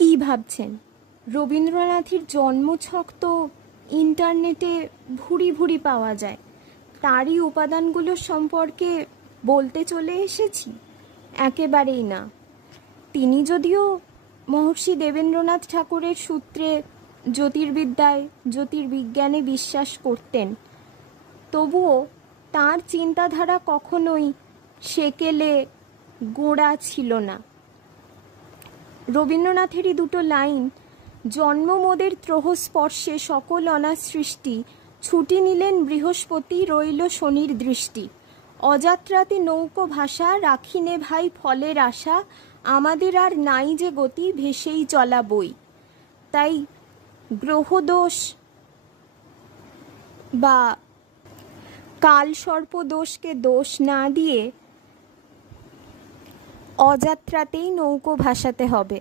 কি ভাবছেন? রবীন্দ্রনাথের জন্মছক তো ইন্টারনেটে ভুরি ভুরি পাওয়া যায়। তারই উপাদানগুলো সম্পর্কে বলতে চলে এসেছি? একেবারেই না। তিনি যদিও মহর্ষি দেবেন্দ্রনাথ ঠাকুরের সূত্রে জ্যোতির্বিদ্যায় জ্যোতির্বিজ্ঞানে বিশ্বাস করতেন, তবুও তার চিন্তাধারা কখনোই সেকেলে গোড়া ছিল না। রবীন্দ্রনাথেরই দুটো লাইন, জন্ম মোদের ত্রহস্পর্শে সকল অনার সৃষ্টি, ছুটি নিলেন বৃহস্পতি রইল শনির দৃষ্টি, অযাত্রাতে নৌকো ভাষা রাখিনে ভাই ফলের আশা, আমাদের আর নাই যে গতি ভেসেই চলা বই। তাই গ্রহদোষ বা কালসর্প দোষকে দোষ না দিয়ে অযাত্রাতেই নৌকো ভাসাতে হবে।